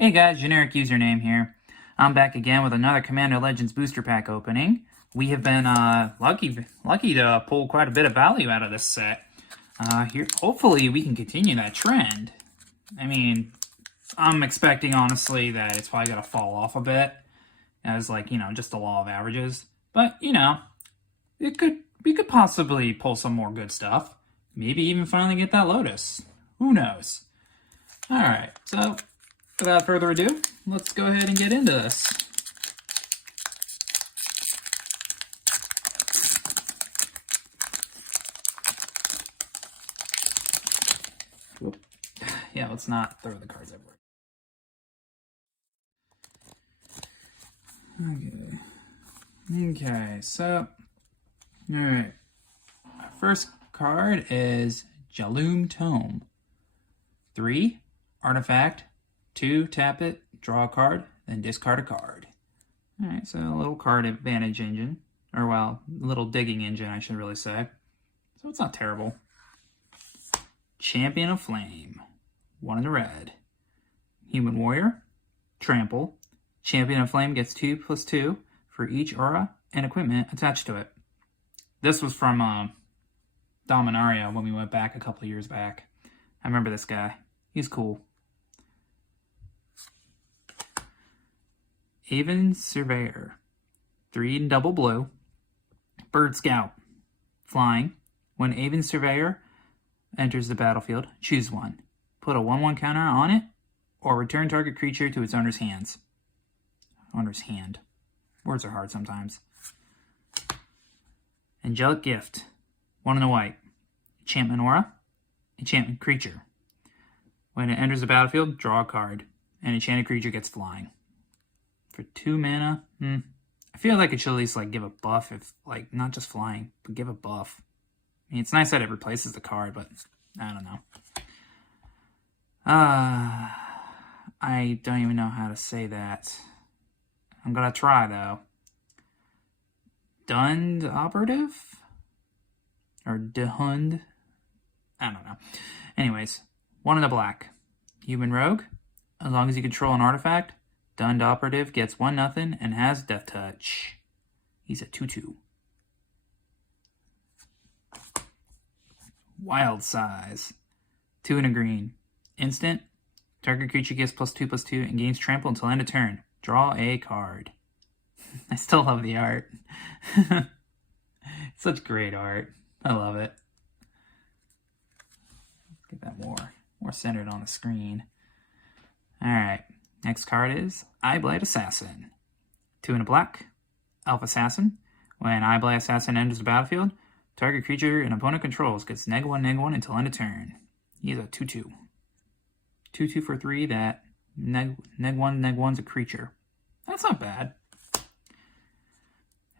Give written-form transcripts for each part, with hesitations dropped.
Hey guys, generic username here. I'm back again with another Commander Legends booster pack opening. We have been lucky to pull quite a bit of value out of this set. Hopefully we can continue that trend. I mean, I'm expecting honestly that it's probably gonna fall off a bit, as just the law of averages. But we could possibly pull some more good stuff. Maybe even finally get that Lotus. Who knows? All right, so without further ado, let's go ahead and get into this. Whoop. Yeah, let's not throw the cards everywhere. Okay, so, alright. Our first card is Jeweled Tome. 3, artifact. 2, tap it, draw a card, then discard a card. Alright, so a little card advantage engine. Or, well, a little digging engine, I should really say. So it's not terrible. Champion of Flame. 1 in the red. Human Warrior. Trample. Champion of Flame gets 2/2 for each aura and equipment attached to it. This was from Dominaria when we went back a couple of years back. I remember this guy. He's cool. Aven Surveyor. 3 in double blue. Bird Scout. Flying. When Aven Surveyor enters the battlefield, choose one. Put a 1/1 counter on it, or return target creature to its owner's hands. Owner's hand. Words are hard sometimes. Angelic Gift. 1 in a white. Enchantment Aura. Enchantment Creature. When it enters the battlefield, draw a card. An enchanted creature gets flying. For 2 mana, I feel like it should at least give a buff, if not just flying, but give a buff. I mean, it's nice that it replaces the card, but I don't know. I don't even know how to say that. I'm gonna try though. Dund Operative? Or Dehund? I don't know. Anyways, 1 in a black. Human Rogue. As long as you control an artifact, Dund Operative gets 1/0 and has Death Touch. He's a 2/2. Wild Size. 2 in a green. Instant. Target creature gets +2/+2 and gains trample until end of turn. Draw a card. I still love the art. Such great art. I love it. Let's get that more centered on the screen. Alright. Next card is Eyeblight Assassin. 2 in a black. Elf Assassin. When Eyeblight Assassin enters the battlefield, target creature an opponent controls gets -1/-1 until end of turn. He's a 2/2. 2/2 for 3 that -1/-1's a creature. That's not bad.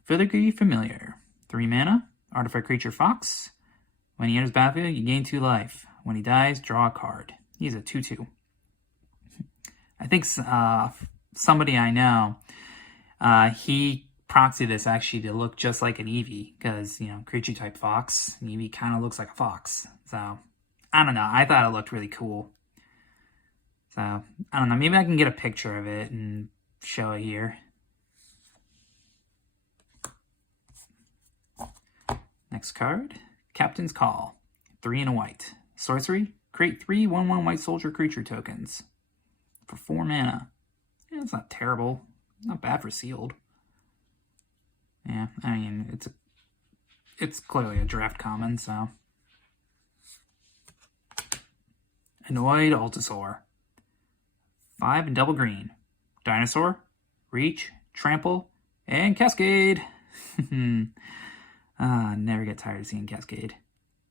Filigree Familiar. 3 mana. Artifact creature Fox. When he enters battlefield, you gain 2 life. When he dies, draw a card. He's a 2/2. I think somebody I know, he proxied this actually to look just like an Eevee, because, creature type Fox, Eevee kind of looks like a fox. So, I don't know. I thought it looked really cool. So, I don't know. Maybe I can get a picture of it and show it here. Next card, Captain's Call. 3 in a white. Sorcery, create 3 1/1 white soldier creature tokens for 4 mana. Yeah, it's not terrible. Not bad for sealed. Yeah, I mean, it's clearly a draft common, so. Annoyed Altasaur. 5 in double green. Dinosaur, Reach, Trample, and Cascade. Never get tired of seeing Cascade.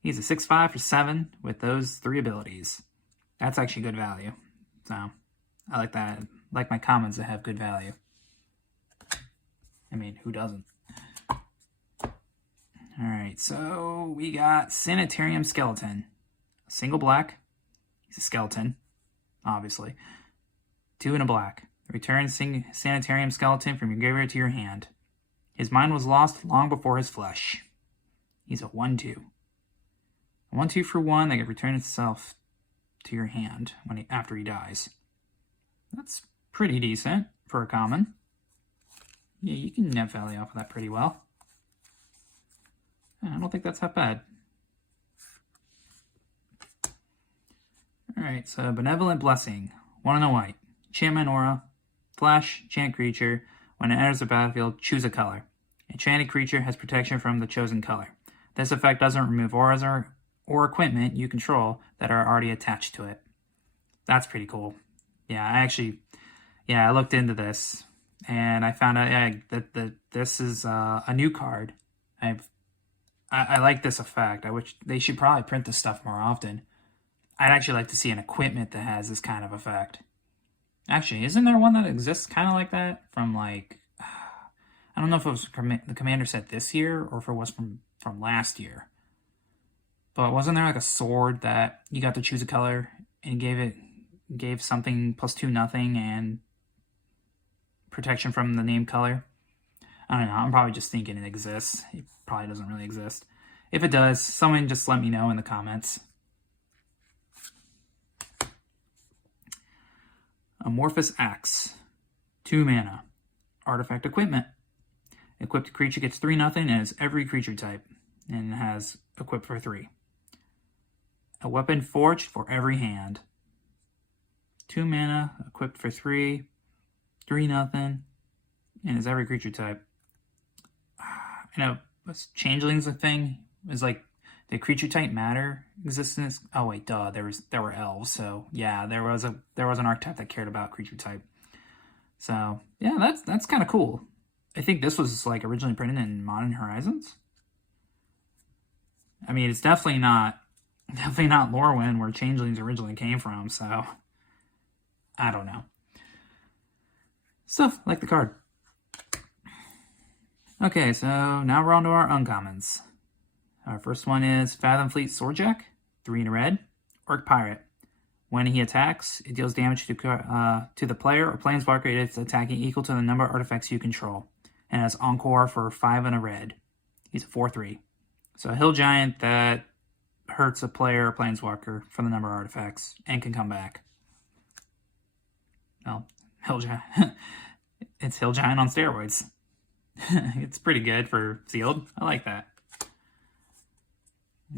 He's a 6/5 for 7 with those 3 abilities. That's actually good value. So, I like that. I like my commons that have good value. I mean, who doesn't? Alright, so we got Sanitarium Skeleton. A single black. He's a skeleton, obviously. 2 in a black. Return Sanitarium Skeleton from your graveyard to your hand. His mind was lost long before his flesh. He's a 1/2. A 1/2 for 1 that can return itself to your hand after he dies. That's pretty decent for a common. Yeah, you can net value off of that pretty well. I don't think that's that bad. Alright, so Benevolent Blessing. 1 and a white. Enchantment aura. Flash, enchant creature. When it enters the battlefield, choose a color. Enchanted creature has protection from the chosen color. This effect doesn't remove auras or equipment you control that are already attached to it. That's pretty cool. Yeah, I looked into this, and I found out that this is a new card. I like this effect. I wish they should probably print this stuff more often. I'd actually like to see an equipment that has this kind of effect. Actually, isn't there one that exists kind of like that from like, I don't know if it was the commander set this year or if it was from last year. But wasn't there like a sword that you got to choose a color and gave something +2/0 and protection from the name color? I don't know. I'm probably just thinking it exists. It probably doesn't really exist. If it does, someone just let me know in the comments. Amorphous Axe. 2 mana. Artifact equipment. Equipped creature gets 3/0 and is every creature type. And has equipped for 3. A weapon forged for every hand. 2 mana, equipped for 3. 3/0. And is every creature type. I know, was Changeling's a thing? It was like, did creature type matter existence? Oh wait, duh. There were elves, so yeah, there was an archetype that cared about creature type. So yeah, that's kind of cool. I think this was like originally printed in Modern Horizons. I mean, it's definitely not Lorwyn where Changelings originally came from. So I don't know. Stuff like the card. Okay, so now we're on to our uncommons. Our first one is Fathomfleet Swordjack, 3 in red, Orc Pirate. When he attacks, it deals damage to the player or planeswalker it is attacking equal to the number of artifacts you control, and has Encore for 5 in a red. He's a 4/3. So a hill giant that hurts a player or planeswalker for the number of artifacts and can come back. Well, hill giant. It's hill giant on steroids. It's pretty good for sealed. I like that.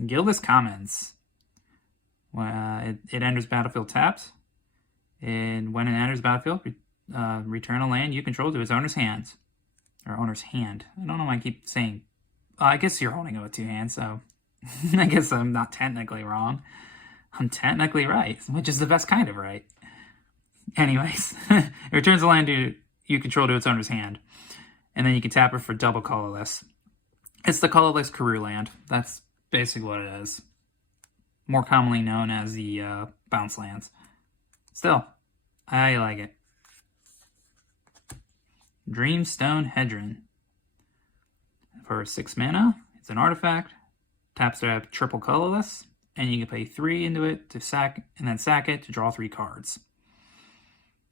Guildless Commons. It enters battlefield tapped. And when it enters battlefield, return a land you control to its owner's hands. Or owner's hand. I don't know why I keep saying... I guess you're holding it with 2 hands, so... I guess I'm not technically wrong. I'm technically right, which is the best kind of right. Anyways, it returns a land you control to its owner's hand. And then you can tap it for double colorless. It's the colorless Karoo land. That's basically what it is. More commonly known as the bounce lands. Still, I like it. Dreamstone Hedron. For 6 mana, it's an artifact. Taps to have triple colorless. And you can pay 3 into it to sack, and then sack it to draw 3 cards.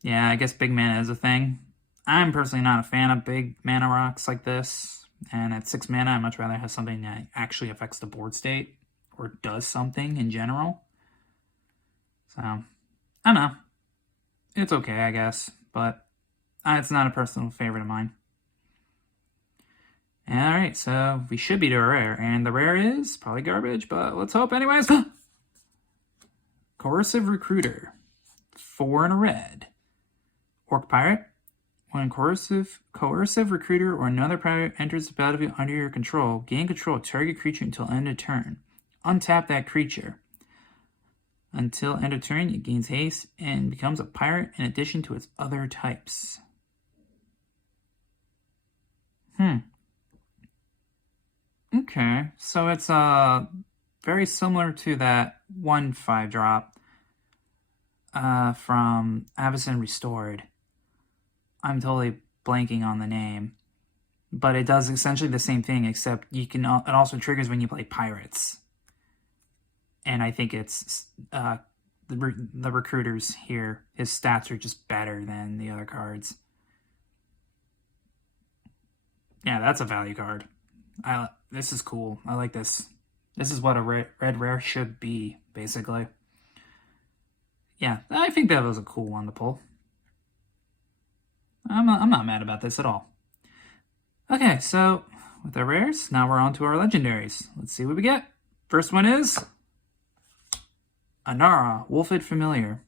Yeah, I guess big mana is a thing. I'm personally not a fan of big mana rocks like this. And at 6 mana, I'd much rather have something that actually affects the board state. Or does something in general. So, I don't know. It's okay, I guess. But it's not a personal favorite of mine. Alright, so we should be to a rare. And the rare is probably garbage, but let's hope anyways. Coercive Recruiter. 4 in a red. Orc Pirate. When coercive recruiter or another pirate enters the battlefield under your control, gain control of target creature until end of turn. Untap that creature. Until end of turn, it gains haste and becomes a pirate in addition to its other types. Okay, so it's very similar to that 1/5 drop from Avacyn Restored. I'm totally blanking on the name, but it does essentially the same thing, except it also triggers when you play pirates. And I think it's the recruiters here. His stats are just better than the other cards. Yeah, that's a value card. This is cool. I like this. This is what a red rare should be, basically. Yeah, I think that was a cool one to pull. I'm not mad about this at all. Okay, so with our rares, now we're on to our legendaries. Let's see what we get. First one is Anara, Wolfid Familiar.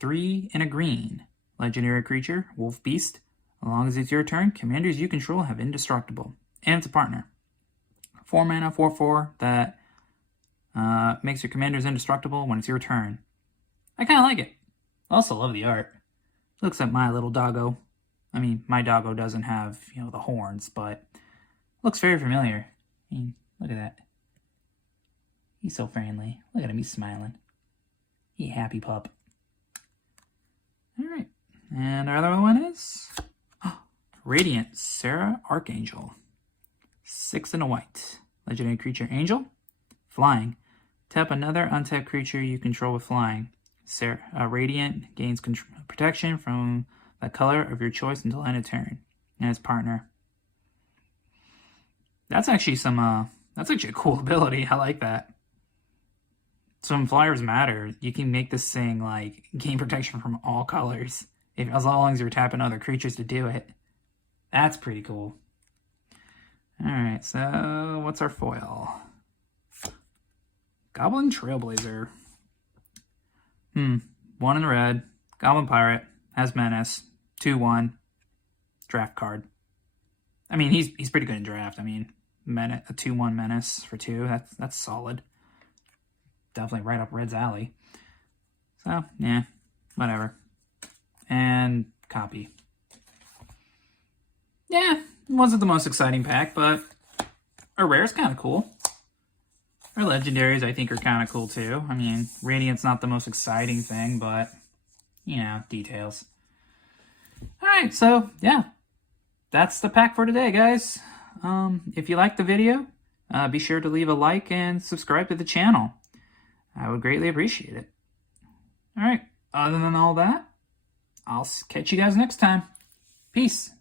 3 and a green. Legendary creature, Wolf Beast. As long as it's your turn, commanders you control have indestructible. And it's a partner. 4 mana, 4/4 that makes your commanders indestructible when it's your turn. I kind of like it. I also love the art. Looks like my little doggo. I mean, my doggo doesn't have, the horns, but looks very familiar. I mean, look at that. He's so friendly. Look at him, he's smiling. He happy pup. All right, and our other one is Radiant Sarah Archangel. 6 and a white. Legendary creature, Angel. Flying. Tap another untapped creature you control with flying. Radiant gains protection from the color of your choice until end of turn. And its partner. That's actually that's actually a cool ability. I like that. So when flyers matter, you can make this thing like gain protection from all colors, as long as you're tapping other creatures to do it. That's pretty cool. All right, so what's our foil? Goblin Trailblazer. 1 in red. Goblin Pirate. Has Menace. 2/1. Draft card. I mean, he's pretty good in draft. I mean, a 2/1 Menace for 2. That's solid. Definitely right up Red's alley. So, yeah, whatever. And copy. Yeah, wasn't the most exciting pack, but our rare's kind of cool. Our legendaries, I think, are kind of cool, too. I mean, Radiant's not the most exciting thing, but, details. Alright, so, yeah. That's the pack for today, guys. If you liked the video, be sure to leave a like and subscribe to the channel. I would greatly appreciate it. Alright, other than all that, I'll catch you guys next time. Peace.